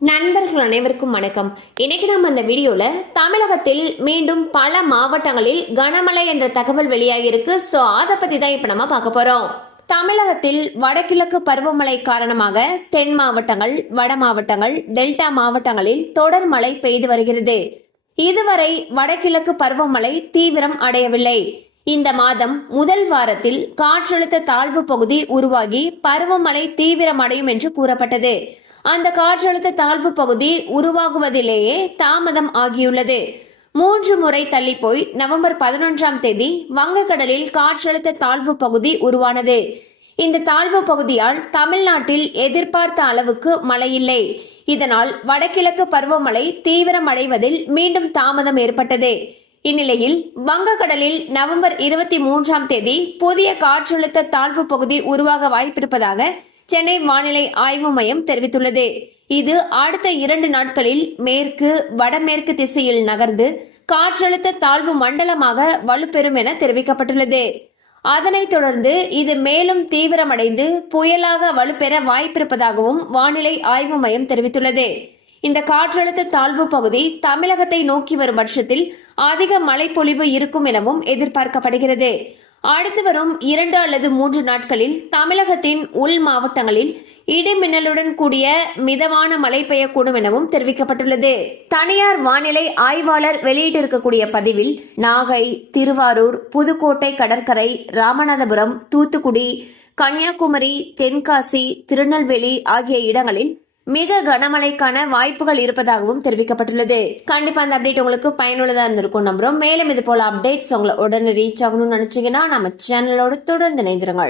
நண்பர்கள் அனைவருக்கும் வணக்கம். இன்னைக்கு நம்ம அந்த வீடியோவில் தமிழகத்தில் மீண்டும் பல மாவட்டங்களில் கனமழை என்ற தகவல் வெளியாகிருக்கு ஸோ அதை பற்றி தான் இப்போ நம்ம பார்க்க போகிறோம் தமிழகத்தில் வடகிழக்கு பருவமழை காரணமாக தென் மாவட்டங்கள் வட மாவட்டங்கள் டெல்டா மாவட்டங்களில் தொடர் மழை பெய்து வருகிறது. இதுவரை வடகிழக்கு பருவமழை தீவிரம் அடையவில்லை. இந்த மாதம் முதல் வாரத்தில் காற்றழுத்த தாழ்வு பகுதி உருவாகி பருவமழை தீவிரமடையும் என்று கூறப்பட்டது. அந்த காற்றழுத்த தாழ்வு பகுதி உருவாகுவதிலேயே தாமதம் ஆகியுள்ளது. மூன்று முறை தள்ளி போய் நவம்பர் பதினொன்றாம் தேதி வங்கக்கடலில் காற்றழுத்த தாழ்வு பகுதி உருவானது. இந்த தாழ்வு பகுதியால் தமிழ்நாட்டில் எதிர்பார்த்த அளவுக்கு மழை இல்லை இதனால் வடகிழக்கு பருவமழை தீவிரமடைவதில் மீண்டும் தாமதம் ஏற்பட்டது. இந்நிலையில் வங்கக்கடலில் நவம்பர் இருபத்தி மூன்றாம் தேதி புதிய காற்றழுத்த தாழ்வு பகுதி உருவாக வாய்ப்பிருப்பதாக சென்னை வானிலை ஆய்வு மையம் தெரிவித்துள்ளது. இது அடுத்த இரண்டு நாட்களில் மேற்கு வடமேற்கு திசையில் நகர்ந்து காற்றழுத்த தாழ்வு மண்டலமாக வலுப்பெறும் என தெரிவிக்கப்பட்டுள்ளது. அதனைத் தொடர்ந்து இது மேலும் தீவிரமடைந்து புயலாக வலுப்பெற வாய்ப்பிருப்பதாகவும் வானிலை ஆய்வு மையம் தெரிவித்துள்ளது. இந்த காற்றழுத்த தாழ்வு பகுதி தமிழகத்தை நோக்கி வரும் பட்சத்தில் அதிக மழைப்பொழிவு இருக்கும் எனவும் எதிர்பார்க்கப்படுகிறது. அடுத்து வரும் இரண்டு அல்லது மூன்று நாட்களில் தமிழகத்தின் உள் மாவட்டங்களில் இடிமின்னலுடன் கூடிய மிதமான மழை பெய்யக்கூடும் எனவும் தெரிவிக்கப்பட்டுள்ளது. தனியார் வானிலை ஆய்வாளர் வெளியிட்டிருக்கக்கூடிய பதிவில் நாகை திருவாரூர் புதுக்கோட்டை கடற்கரை ராமநாதபுரம் தூத்துக்குடி கன்னியாகுமரி தென்காசி திருநெல்வேலி ஆகிய இடங்களில் மிக கனமழைக்கான வாய்ப்புகள் இருப்பதாகவும் தெரிவிக்கப்பட்டுள்ளது. கண்டிப்பா அந்த அப்டேட் உங்களுக்கு பயனுள்ளதா இருந்திருக்கும் நம்புறோம். மேலும் இது போல அப்டேட்ஸ் உங்களை உடனே ரீச் ஆகணும்னு நினைச்சீங்கன்னா நம்ம சேனலோட தொடர்ந்து இணைந்திருங்கள்.